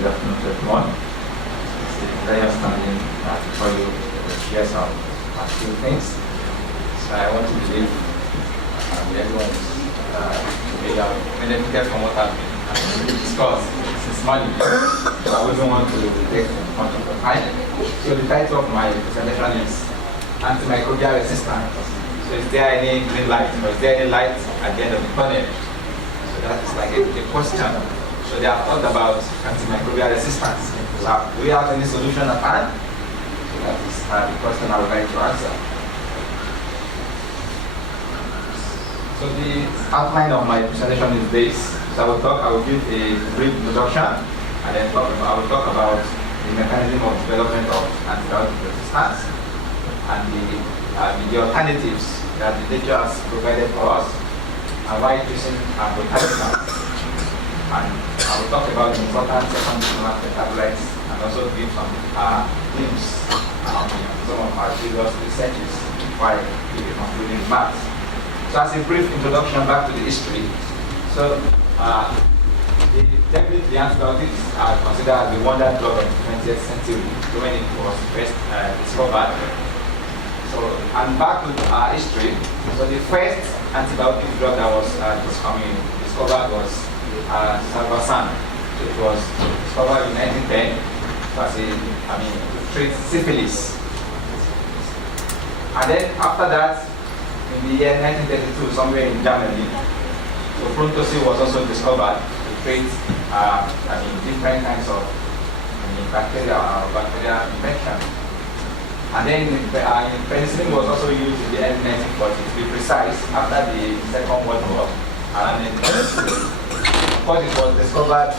good afternoon to everyone. It's a pleasure standing before you to share some few things. So I want to believe everyone is benefited from what I've been discussed since morning. So I wouldn't want to take much of the time. So the title of my presentation is Antimicrobial Resistance. So is there any green light, or is there any light at the end of the tunnel? So that is like a question. So they have thought about antimicrobial resistance. So do we have any solution at hand? So that is the question I would like to answer. So the outline of my presentation is this. So I will give a brief introduction, and then I will talk about the mechanism of development of antibiotic resistance and the alternatives that the nature has provided for us, and why using botanicals. And I will talk about the important secondary metabolites and also give some tips some of our previous researches before I give a concluding remarks. So as a brief introduction back to the history, so definitely the antibiotics are considered as the wonder drug of the 20th century when it was first discovered. So, and back to our history, so the first antibiotic drug that was discovered was salvarsan. So it was discovered in 1910 to treat syphilis. And then after that, in the year 1932, somewhere in Germany, so fluntosy was also discovered to treat different kinds of bacterial infection. And then penicillin was also used in the early 1940s, to be precise, after the Second World War. And then, of course, it was discovered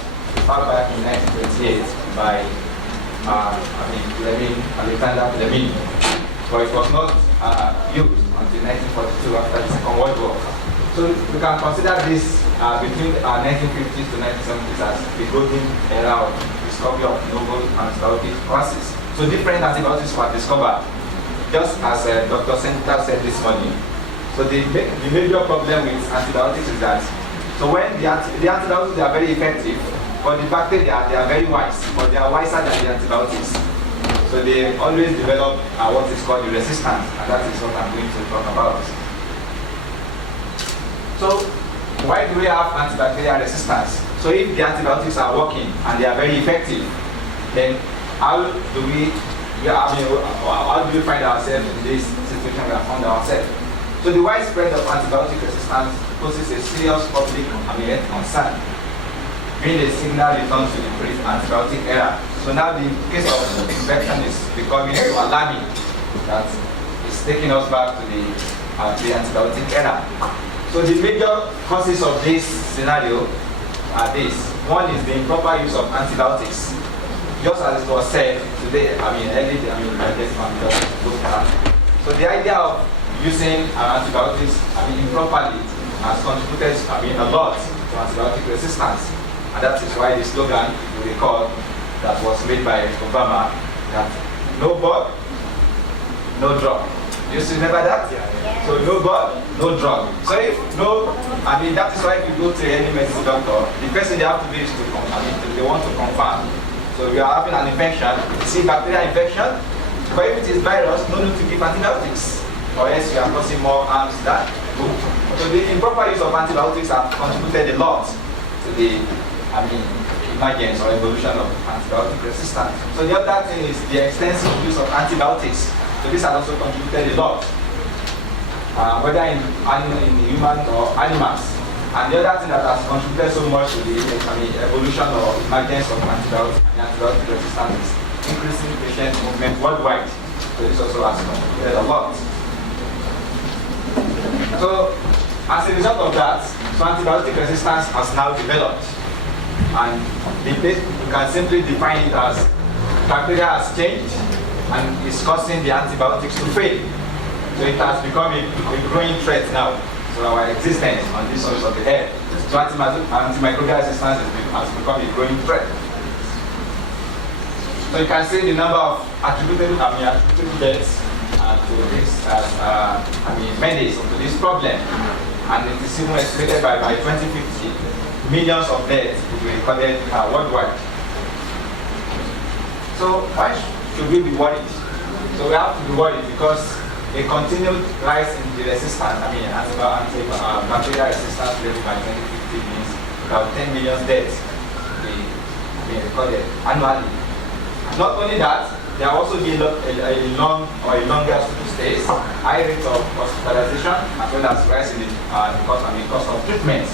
far back in 1928 by Alexander Fleming, but it was not used until 1942 after the Second World War. So we can consider this between 1950s to 1970s as the golden era of discovery of novel antibiotic classes. So different antibiotics were discovered, just as Dr. Senta said this morning. So the major problem with antibiotics is that, so when the antibiotics they are very effective, but the bacteria they are very wise, but they are wiser than the antibiotics. So they always develop what is called the resistance, and that is what I'm going to talk about. So why do we have antibacterial resistance? So if the antibiotics are working and they are very effective, then how do we find ourselves in this situation we have found ourselves? So the widespread of antibiotic resistance poses a serious public health concern, being a signal return to the pre-antibiotic era. So now the case of infection is becoming so alarming that it's taking us back to the antibiotic era. So the major causes of this scenario are these. One is the improper use of antibiotics. Just as it was said today, so the idea of using antibiotics improperly has contributed a lot to antibiotic resistance. And that is why the slogan, you recall, that was made by Obama, that no bug, no drug. Do you still remember that? Yeah. So no bug, no drug. So if that is why if you go to any medicine doctor, the person they have to do is they want to confirm. So we are having an infection, you see bacterial infection, but if it is virus, no need to give antibiotics, or else you are causing more harm than good. So the improper use of antibiotics have contributed a lot to the emergence or evolution of antibiotic resistance. So the other thing is the extensive use of antibiotics. So this has also contributed a lot, whether in human or animals. And the other thing that has contributed so much to the evolution or emergence of antibiotic resistance is increasing patient movement worldwide. So this also has contributed a lot. So as a result of that, so antibiotic resistance has now developed. And we can simply define it as bacteria has changed and is causing the antibiotics to fail. So it has become a growing threat now. So our existence on this surface of the earth. So antimicrobial resistance has become a growing threat. So you can see the number of attributed deaths to this menace to this problem. And it is even estimated by 2050, millions of deaths will be recorded worldwide. So why should we be worried? So we have to be worried because a continued rise in the resistance, bacterial resistance level by 2050 means about 10 million deaths being recorded annually. Not only that, there will also be a long or a longer hospital stays, high rate of hospitalization, as well as rise in the cost of treatment.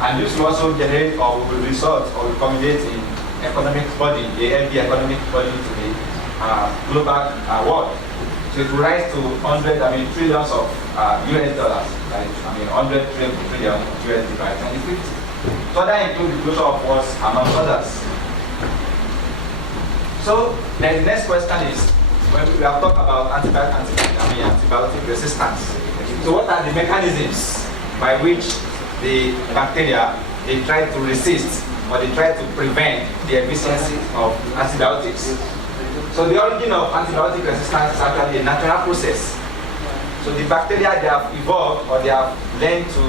And this will also generate or will result or will culminate in economic burden, a heavy economic burden to the global world. So it will rise to trillions of US dollars, like 100 trillion USD by 2050. So that includes the closure of wars among others. So the next question is, when we have talked about antibiotic resistance. So what are the mechanisms by which the bacteria they try to resist or they try to prevent the efficiency of antibiotics? So the origin of antibiotic resistance is actually a natural process. So the bacteria they have evolved or they have learned to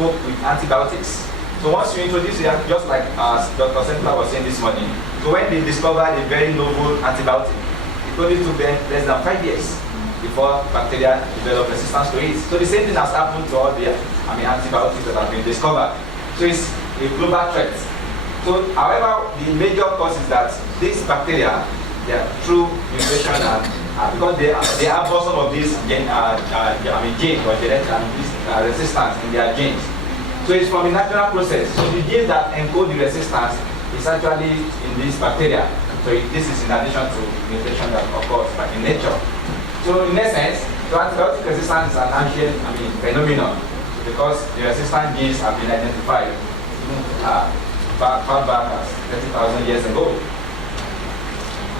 cope with antibiotics. So once you introduce it, just like Dr. Sentler was saying this morning, so when they discovered a very novel antibiotic, it only took them less than 5 years before bacteria develop resistance to it. So the same thing has happened to all the antibiotics that have been discovered. So it's a global threat. So however, the major cause is that these bacteria, they are through mutation and because they have some of these genes or genetic resistance in their genes. So it's from a natural process. So the genes that encode the resistance is actually in this bacteria. So this is in addition to mutation that occurs in nature. So in essence, the antibiotic resistance is an ancient phenomenon because the resistant genes have been identified far back as 30,000 years ago.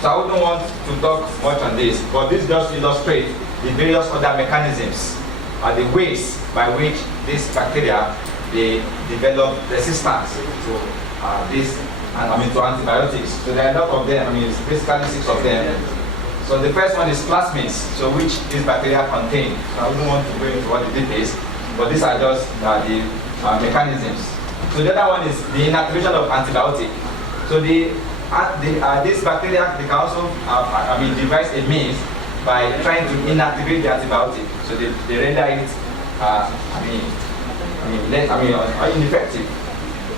So I wouldn't want to talk much on this, but this just illustrates the various other mechanisms or the ways by which these bacteria they develop resistance to to antibiotics. So there are a lot of them. It's basically 6 of them. So the first one is plasmids, so which these bacteria contain. So I wouldn't want to go into what the details, but these are just the mechanisms. So the other one is the inactivation of antibiotic. So these bacteria they can also devise a means by trying to inactivate the antibiotic. So they render it ineffective.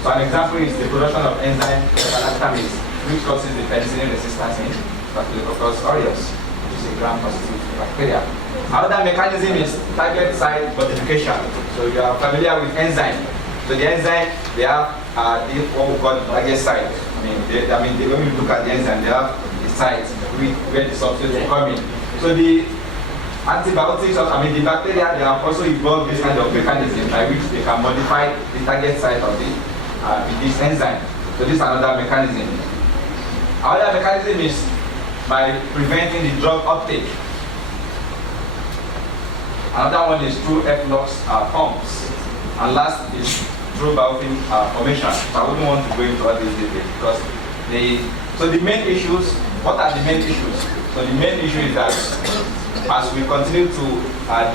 So an example is the production of enzyme galactamase, which causes the penicillin resistance in Staphylococcus aureus, which is a gram-positive bacteria. Another mechanism is target site modification. So you are familiar with enzyme. So the enzyme, they have what we call target site. When you look at the enzyme, they have the site where the substance is coming. So the antibiotics, the bacteria, they have also evolved this kind of mechanism by which they can modify the target site of this enzyme. So this is another mechanism. Another mechanism is by preventing the drug uptake. Another one is through efflux pumps. And last is through biofilm formation. So I wouldn't want to go into all these details because the main issues, what are the main issues? So the main issue is that as we continue to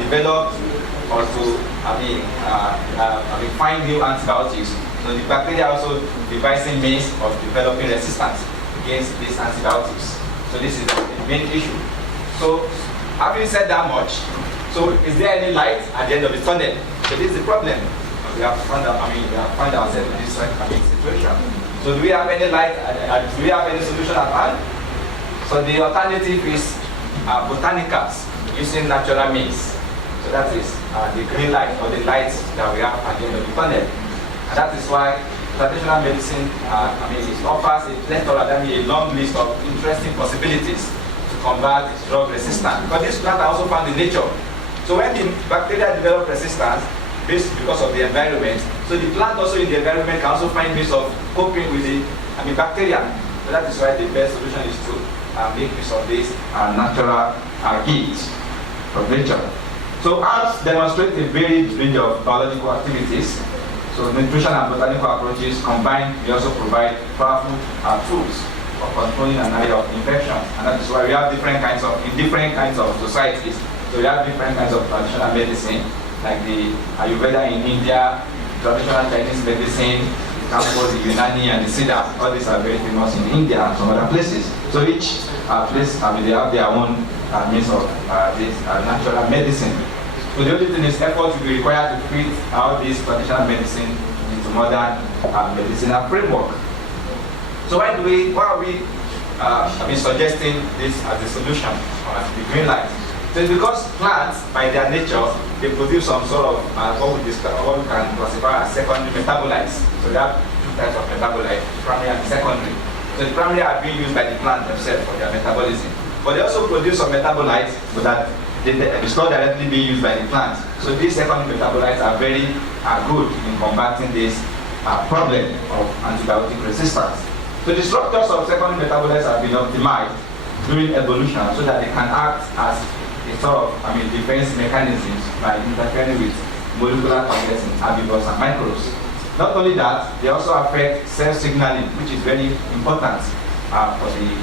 develop or to find new antibiotics, so the bacteria also devising means of developing resistance against these antibiotics. So this is the main issue. So having said that much, so is there any light at the end of the tunnel? So this is the problem. We have found ourselves in this situation. So do we have any light? Do we have any solution at hand? So the alternative is botanicals using natural means. So that is the green light or the light that we have at the end of the tunnel. And that is why traditional medicine it offers a long list of interesting possibilities to combat drug resistance. But these plants are also found in nature. So when the bacteria develop resistance, because of the environment, so the plant also in the environment can also find ways of coping with the bacteria. So that is why the best solution is to make use of this natural gifts of nature. So herbs demonstrate a varied range of biological activities. So nutrition and botanical approaches combined, they also provide powerful tools for controlling an area of infections. And that is why we have different kinds of societies. So we have different kinds of traditional medicine, like the Ayurveda in India, traditional Chinese medicine, camphor, the Unani, and the cedar. All these are very famous in India and some other places. So each place, they have their own means of this natural medicine. So the only thing is effort will be required to fit all this traditional medicine into modern medicinal framework. So why are we suggesting this as a solution or as the green light? So it's because plants, by their nature, they produce some sort of what we can classify as secondary metabolites. So there are two types of metabolites, primary and secondary. So the primary are being used by the plant themselves for their metabolism. But they also produce some metabolites so that it's not directly being used by the plant. So these secondary metabolites are very good in combating this problem of antibiotic resistance. So the structures of secondary metabolites have been optimized during evolution so that they can act as a sort of defense mechanisms by interfering with molecular targets in herbivores and microbes. Not only that, they also affect cell signaling, which is very important for the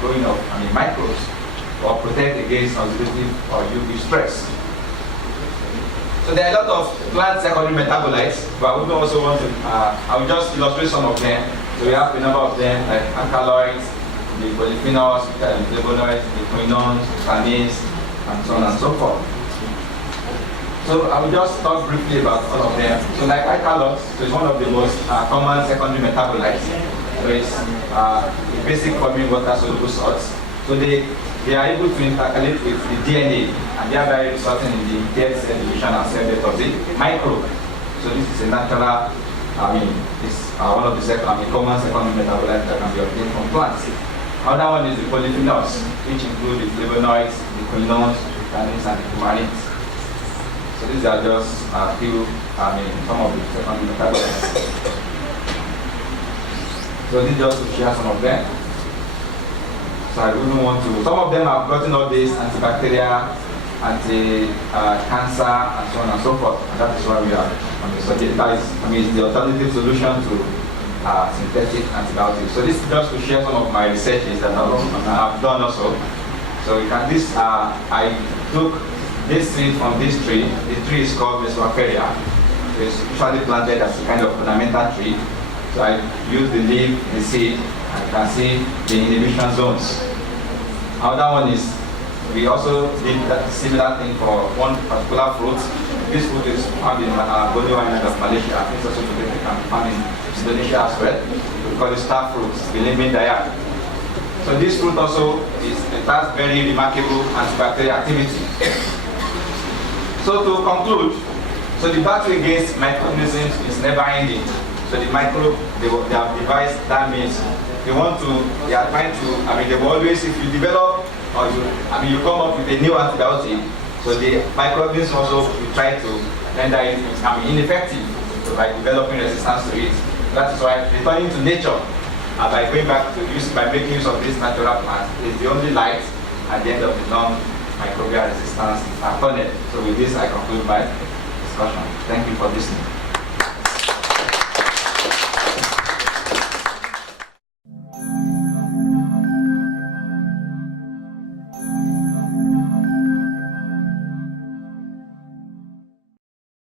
growing of microbes, or protect against oxidative or UV stress. So there are a lot of plant secondary metabolites, but we also want to, I will just illustrate some of them. So we have a number of them, like alkaloids, the polyphenols, the flavonoids, the quinones, tannins, and so on and so forth. So I will just talk briefly about all of them. So like alkaloids, so it's one of the most common secondary metabolites. So it's the basic forming water-soluble salts. So they are able to intercalate with the DNA and thereby resulting in the dead cell division and cell death of the microbe. So this is a natural, it's one of the common secondary metabolites that can be obtained from plants. Another one is the polyphenols, which include the flavonoids, the quinones, the tannins, and the coumarins. So these are just a few, some of the secondary metabolites. So this is just to share some of them. So I wouldn't want to. Some of them have gotten all this antibacterial, anti-cancer, and so on and so forth. And that is why we are on the subject. That is, it's the alternative solution to synthetic antibiotics. So this is just to share some of my researches that I've done also. So you can I took this seed from this tree. The tree is called Mesopharia. It's usually planted as a kind of ornamental tree. So I use the leaf, the seed, and you can see the inhibition zones. Another one is, we also did that similar thing for one particular fruit. This fruit is found in Borneo Island of Malaysia. It's also found in Indonesia as well. We call it star fruit, Belimbing diet. So this fruit also it has very remarkable antibacterial activity. So to conclude, so the battle against microorganisms is never ending. So the microbe, they have devised, that means they are trying to, they will always, if you develop, or you come up with a new antibiotic, so the microorganisms also will try to render it ineffective by developing resistance to it. That is why returning to nature, by going back to by making use of this natural plant, is the only light at the end of the long microbial resistance tunnel. So with this, I conclude my discussion. Thank you for listening.